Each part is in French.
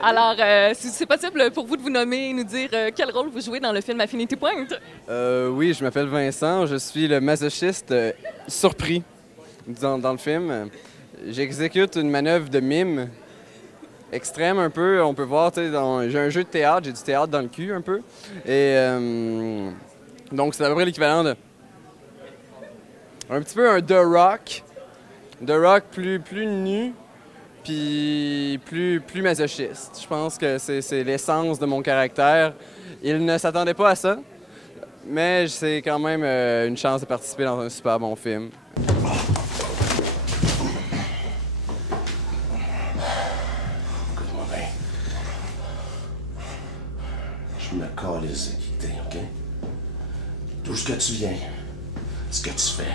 Alors, si c'est possible pour vous de vous nommer et nous dire quel rôle vous jouez dans le film Affinity Point? Oui, je m'appelle Vincent. Je suis le masochiste surpris dans le film. J'exécute une manœuvre de mime extrême un peu. On peut voir, tu sais, j'ai un jeu de théâtre, j'ai du théâtre dans le cul un peu. Et donc, c'est à peu près l'équivalent de un petit peu un The Rock. The Rock plus nu, puis plus masochiste. Je pense que c'est l'essence de mon caractère. Il ne s'attendait pas à ça, mais c'est quand même une chance de participer dans un super bon film. Écoute-moi bien. Je me calisse de qui que t'es, OK? Tout ce que tu viens, ce que tu fais,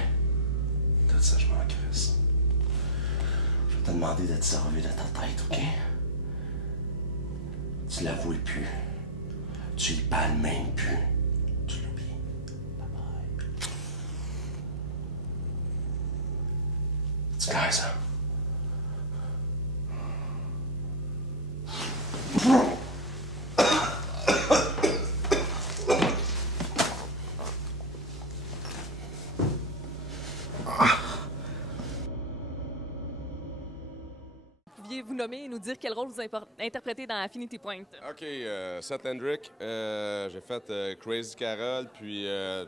tout ça, je m'en crisse. Je vais te demander d'être servi de ta tête, OK? Tu l'avoues plus. Tu y parles même plus. Tu l'oublies. Bye-bye. Tu clair, ça? Pouviez vous nommer et nous dire quel rôle vous interprétez dans Affinity Point? OK, Seth Hendrick. J'ai fait Crazy Carol, puis une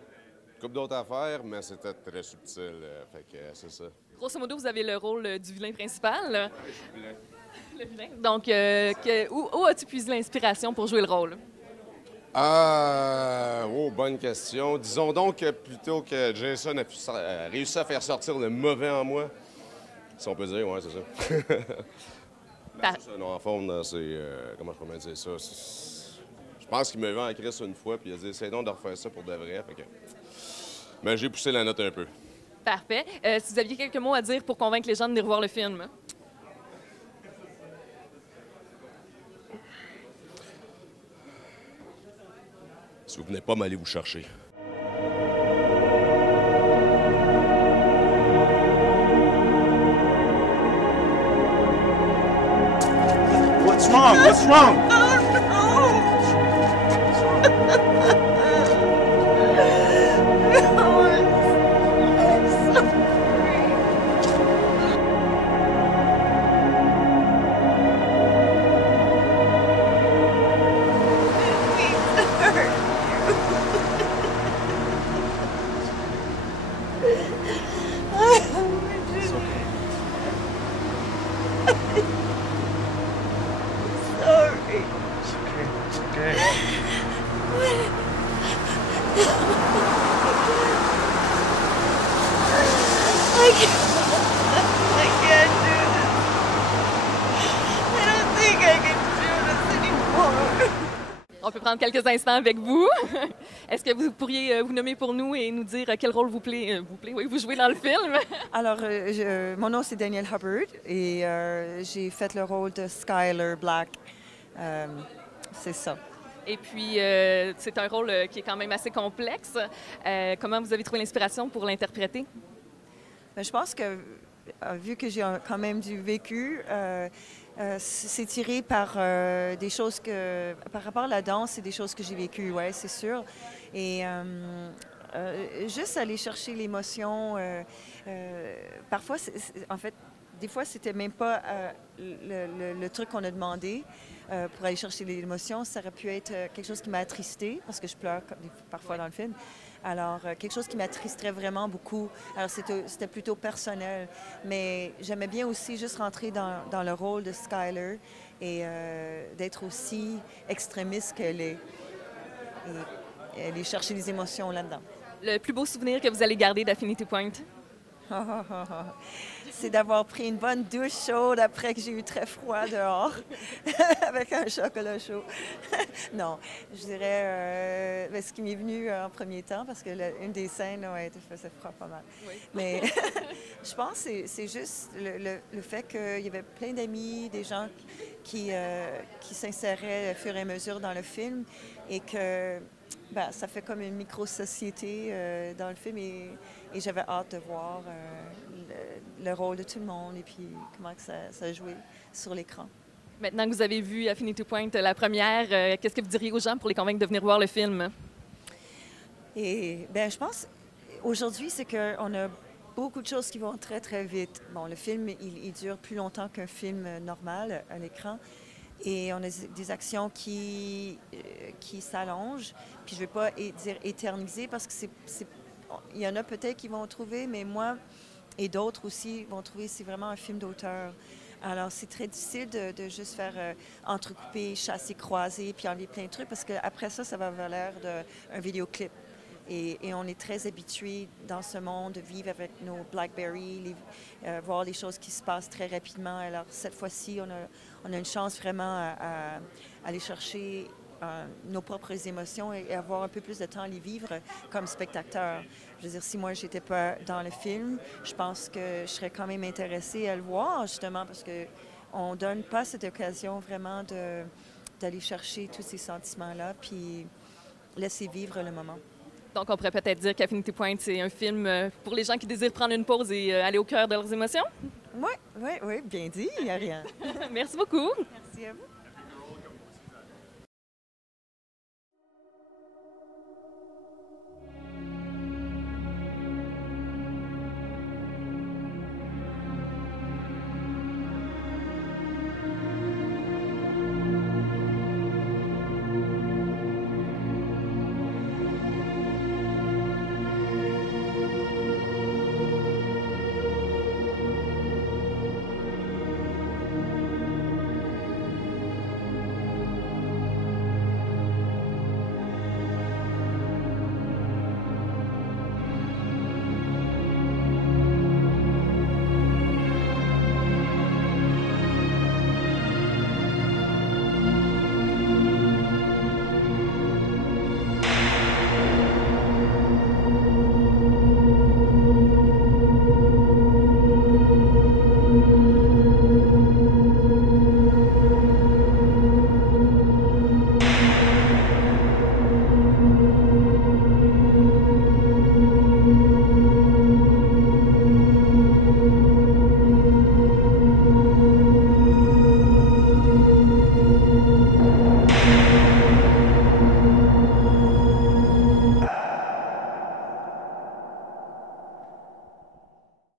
couple d'autres affaires, mais c'était très subtil. Fait que c'est ça. Grosso modo, vous avez le rôle du vilain principal. Ouais, je suis vilain. Le vilain. Donc, où as-tu puisé l'inspiration pour jouer le rôle? Bonne question. Disons donc que plutôt que Jason a réussi à faire sortir le mauvais en moi, si on peut dire, ouais, c'est ça. Ben, c'est ça, non, en fond, c'est. Comment je pourrais dire ça? Je pense qu'il me vu en crise une fois, puis il a dit c'est donc de refaire ça pour de vrai. Fait que... Mais j'ai poussé la note un peu. Parfait. Si vous aviez quelques mots à dire pour convaincre les gens de venir voir le film. Si vous venez pas m'aller vous chercher. What's wrong? What's wrong? On peut prendre quelques instants avec vous. Est-ce que vous pourriez vous nommer pour nous et nous dire quel rôle vous jouez dans le film? Alors, mon nom, c'est Danielle Hubbard et j'ai fait le rôle de Skyler Black. C'est ça. Et puis, c'est un rôle qui est quand même assez complexe. Comment vous avez trouvé l'inspiration pour l'interpréter? Ben, je pense que, vu que j'ai quand même du vécu, c'est tiré par des choses que... Par rapport à la danse, c'est des choses que j'ai vécues, oui, c'est sûr. Et juste aller chercher l'émotion, parfois, en fait, des fois, c'était même pas le truc qu'on a demandé pour aller chercher l'émotion. Ça aurait pu être quelque chose qui m'a attristée, parce que je pleure parfois dans le film. Alors, quelque chose qui m'attristerait vraiment beaucoup. Alors, c'était plutôt personnel. Mais j'aimais bien aussi juste rentrer dans le rôle de Skyler et d'être aussi extrémiste qu'elle est. Et aller chercher les émotions là-dedans. Le plus beau souvenir que vous allez garder d'Affinity Point? C'est d'avoir pris une bonne douche chaude après que j'ai eu très froid dehors, avec un chocolat chaud. Non, je dirais ce qui m'est venu en premier temps, parce que une des scènes, ouais, faisait froid pas mal. Oui. Mais je pense que c'est juste le fait qu'il y avait plein d'amis, des gens qui s'inséraient au fur et à mesure dans le film et que ben, ça fait comme une micro-société dans le film et j'avais hâte de voir le rôle de tout le monde et puis comment que ça jouait sur l'écran. Maintenant que vous avez vu Affinity Point, la première, qu'est-ce que vous diriez aux gens pour les convaincre de venir voir le film? Et bien, je pense, aujourd'hui, c'est qu'on a beaucoup de choses qui vont très, très vite. Bon, le film, il dure plus longtemps qu'un film normal à l'écran. Et on a des actions qui s'allongent. Puis je ne vais pas dire éterniser parce que il y en a peut-être qui vont trouver, mais moi et d'autres aussi vont trouver que c'est vraiment un film d'auteur. Alors, c'est très difficile de juste faire entrecouper, chasser, croiser, puis enlever plein de trucs parce qu'après ça va avoir l'air d'un vidéoclip. Et on est très habitués dans ce monde de vivre avec nos BlackBerry, voir les choses qui se passent très rapidement. Alors, cette fois-ci, on a une chance vraiment à aller chercher nos propres émotions et avoir un peu plus de temps à les vivre comme spectateur. Je veux dire, si moi, je n'étais pas dans le film, je pense que je serais quand même intéressée à le voir, justement, parce qu'on ne donne pas cette occasion vraiment d'aller chercher tous ces sentiments-là, puis laisser vivre le moment. Donc, on pourrait peut-être dire qu'Affinity Point, c'est un film pour les gens qui désirent prendre une pause et aller au cœur de leurs émotions? Oui, bien dit, Ariane. Merci beaucoup. Merci à vous.